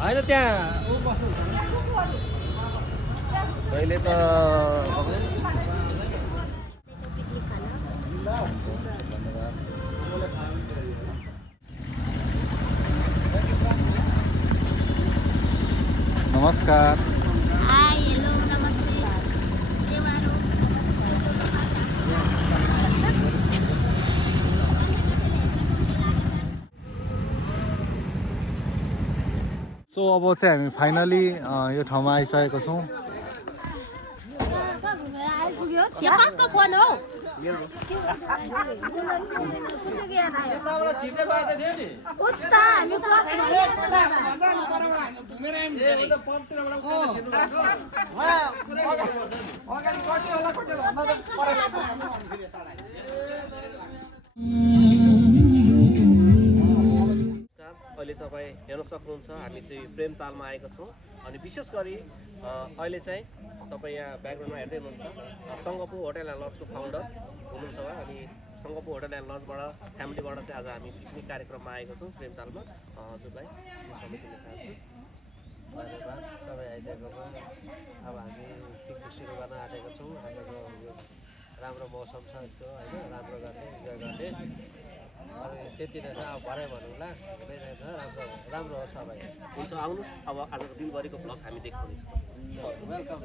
होइन त्यहाँ कहिले त नमस्कार सो अब चाहिँ हामी फाइनली यो ठाउँमा आइसकेको छौँ अहिले तपाईँ हेर्न सक्नुहुन्छ हामी चाहिँ प्रेमतालमा आएका छौँ अनि विशेष गरी अहिले चाहिँ तपाईँ यहाँ ब्याकग्राउन्डमा हेर्दै हुनुहुन्छ सङ्गपु होटल एन्ड लजको फाउन्डर हुनुहुन्छ उहाँ अनि सङ्गपु होटल एन्ड लजबाट फ्यामिलीबाट चाहिँ आज हामी पिकनिक कार्यक्रममा आएको छौँ प्रेमतालमा हजुरलाई म समय दिन चाहन्छु धन्यवाद सबै आइदिएकोमा अब हामी पिकनिक सुरु गर्न आँटेको छौँ आजको यो राम्रो मौसम छ यस्तो होइन राम्रो गर्ने इन्जोय गर्ने अब त्यति नै छ अब भरे भनौँला हुँदैन राम्रो राम्रो हो सबै हुन्छ आउनुहोस् अब आजको दिनभरिको भ्लग हामी देखाउनेछौँ वेलकम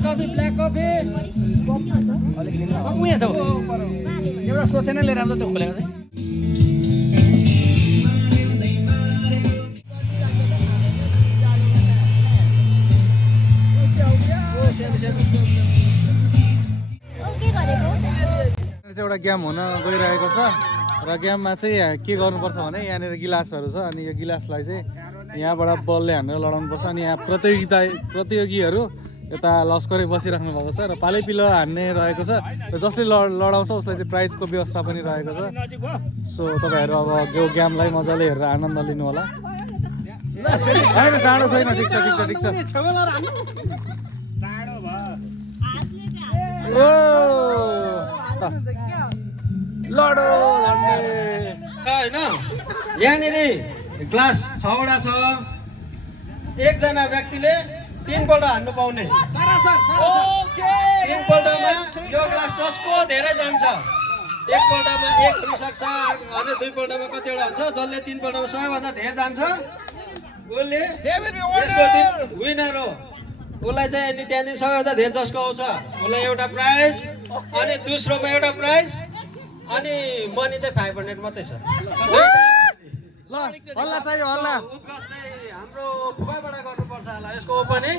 कफी ब्ल्याक कफी उयो छ एउटा सोचेन लिएर आउँछ त्यो खोलेको चाहिँ एउटा गेम हुन गइरहेको छ र गेममा चाहिँ के गर्नुपर्छ भने यहाँनिर गिलासहरू छ अनि यो गिलासलाई चाहिँ यहाँबाट बलले हानेर लडाउनुपर्छ अनि यहाँ प्रतियोगीहरू यता लस्करै बसिराख्नु भएको छ र पालैपिलो हान्ने रहेको छ र जसले लडाउँछ उसलाई चाहिँ प्राइजको व्यवस्था पनि रहेको छ सो तपाईँहरू अब यो गेमलाई मजाले हेरेर आनन्द लिनु होला होइन टाढो छैन ठिक छ ओ लडो होइन यहाँनिर ग्लास 6वटा छ एकजना व्यक्तिले 3 पल्ट हान्नु पाउने तीन पल्टमा यो ग्लास जसको धेरै जान्छ एक पल्टमा एक हुनसक्छ अनि 2 पल्टमा कतिवटा हुन्छ जसले 3 पल्टमा सबैभन्दा धेरै जान्छ उसले विनर हो उसलाई चाहिँ अनि त्यहाँदेखि सबैभन्दा धेरै जसको आउँछ उसलाई एउटा प्राइज अनि दोस्रोमा एउटा प्राइज अनि मनी चाहिँ 500 मात्रै छ ल हल्ला चाहियो हल्ला हाम्रो फुपाबाट गर्नुपर्छ होला यसको ओपनिङ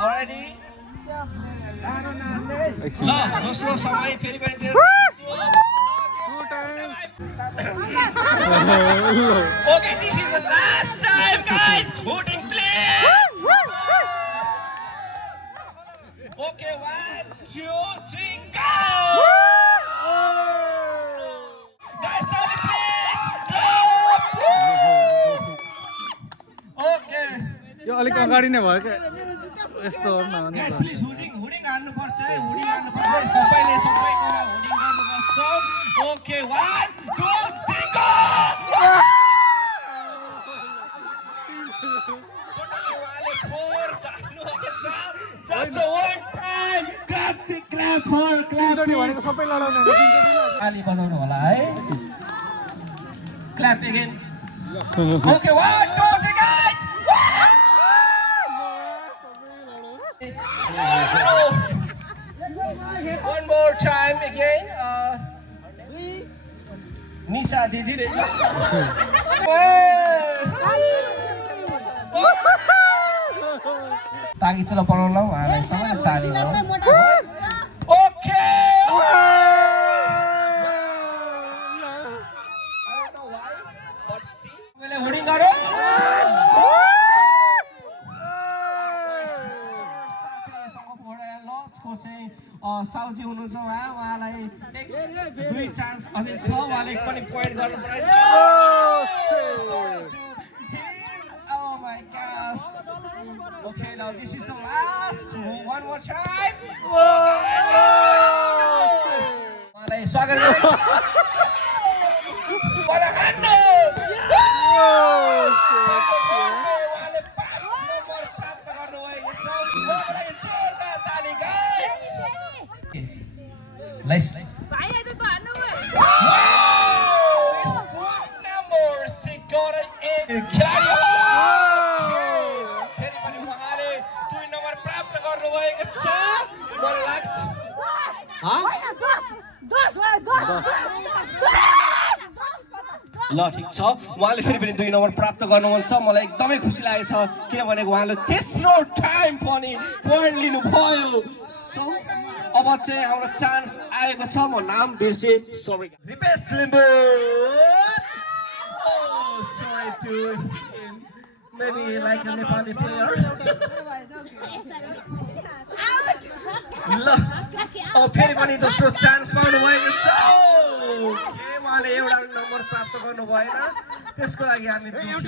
अलरेडी ल दोस्रो समय फेरि पनि 2 times okay this is the last time guys voting please okay 1 2 3 go guys okay यो अलिक अगाडि नै भयो के यस्तो हो न अनि प्लिज हुडिङ हाल्नुपर्छ सबैले सबैकोमा हुडिङ गर्नुपर्छ ओके 1 2 3 गो भनेको सबै लडाउने ताली बजाउनु होला है clap again okay 1 2 3 guys one more time again Nisha दिदी रहेछ तागितुला बनाउला उहाँलाई सबैले ताली ओके मैले होर्डिङ गरे साउजी हुनुहुन्छ उहाँलाई एक दुई चान्स अझै छ उहाँले पनि पोइन्ट गर्नु पर्छ Oh my gosh. Okay, now this is the last. One more time. मलाई स्वागत गर्छु मलाई हान्नु उहाँले 5 नम्बर प्राप्त गर्नुभएको छ उहाँलाई जोरदार ताली गाइस Let's भाइ आज त हान्नु good number she got it खेलाडी फेरि पनि उहाँले 2 नम्बर प्राप्त गर्नुभएको छ मलाई लाग्छ ल ठिक छ उहाँले फेरि पनि 2 नम्बर प्राप्त गर्नुहुन्छ मलाई एकदमै खुसी लागेछ किनभने उहाँले तेस्रो टाइम पनि पोइन्ट लिनुभयो अब चाहिँ हाम्रो चान्स आएको छ म नाम बिर्से सरी रिपेस Limbu sorry to maybe like a Nepali player ल अब फेरि पनि दोस्रो चान्स पाउनु भएको छ उहाँले एउटा नम्बर प्राप्त गर्नु भएन त्यसको लागि हामी यो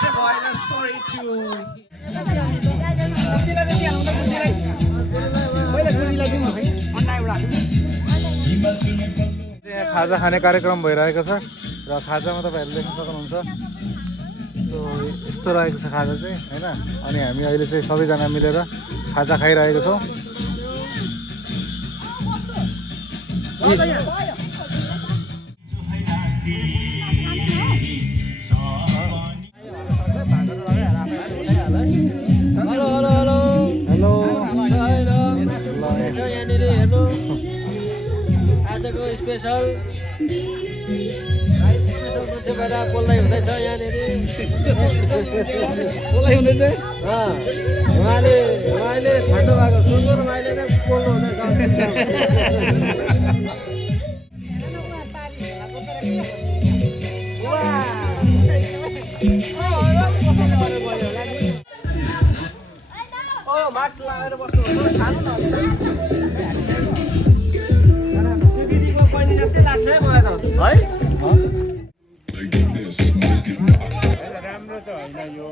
चाहिँ भएन सरी टु यहाँ खाजा खाने कार्यक्रम भइरहेको छ र खाजामा तपाईँहरूले देख्न सक्नुहुन्छ सो यस्तो रहेको छ खाजा चाहिँ होइन अनि हामी अहिले चाहिँ सबैजना मिलेर खाजा खाइरहेको छौँ आजको स्पेसल मान्छेबाट बोल्दै हुँदैछ यहाँनिर बोल्दै हुँदैछ उहाँले छान्नु भएको सुँगुर उहाँले नै बोल्नु हुँदैछ मास्क लगाएर बस्नु खानु न जस्तै लाग्छ है मलाई त है राम्रो त होइन यो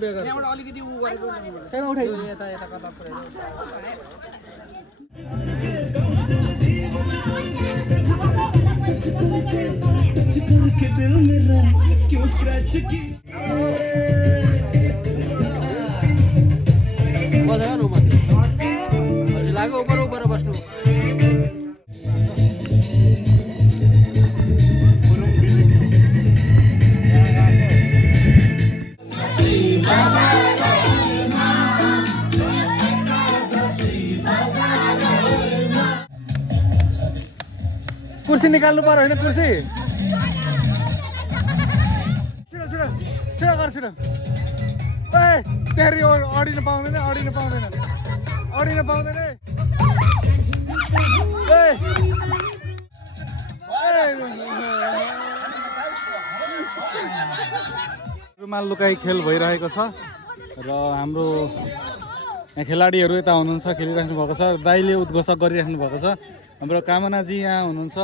त्यहाँबाट अलिकति उ गरेको त्यहाँ उठाइदिनु यता यता कता लागो ऊपर ऊपर बस्नु कुर्सी निकाल्नु पर्यो होइन कुर्सी छिटो छिटो छिटो गर छिटो ए तेरी अडिन पाउँदैन अडिन पाउँदैन अडिन पाउँदैन रुमाल लुकाई खेल भइरहेको छ र हाम्रो यहाँ खेलाडीहरू यता हुनुहुन्छ खेलिराख्नु भएको छ दाइले उद्घोषक गरिराख्नु भएको छ हाम्रो कामनाजी यहाँ हुनुहुन्छ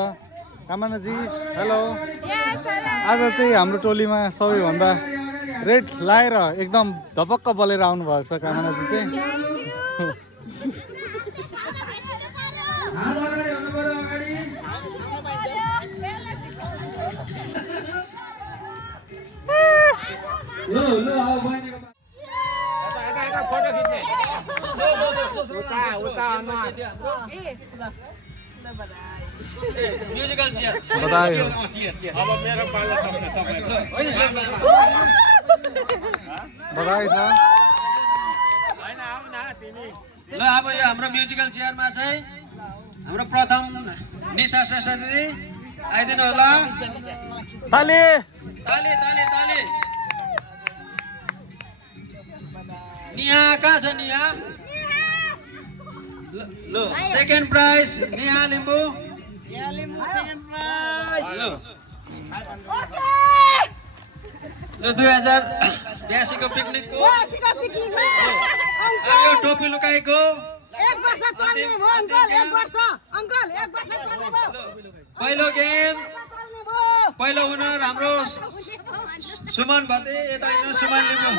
कामनाजी हेलो आज चाहिँ हाम्रो टोलीमा सबैभन्दा रेड लाएर एकदम धपक्क बलेर आउनु भएको छ कामनाजी चाहिँ म्युजिकल चेयर बधाई हो बधाई छ ल अब यो हाम्रो म्युजिकल चेयरमा चाहिँ हाम्रो प्रथम निशा श्रेष्ठ दिदी आइदिनु होला ताली ताली ताली ताली निहा कहाँ छ निहा ल सेकेन्ड प्राइज निहा लिम्बू ल 2082 को पिकनिकको यो टोपी लुकाएको पहिलो गेम पहिलो विनर हाम्रो सुमन भते यता आइनु सुमन लिम्बू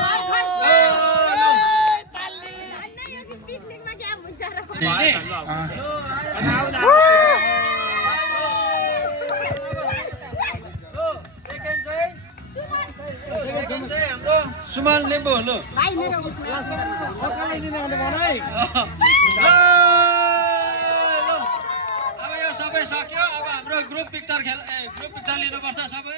सुमन लिम्बू ल अब यो सबै सक्यो अब हाम्रो ग्रुप पिक्चर लिनुपर्छ सबै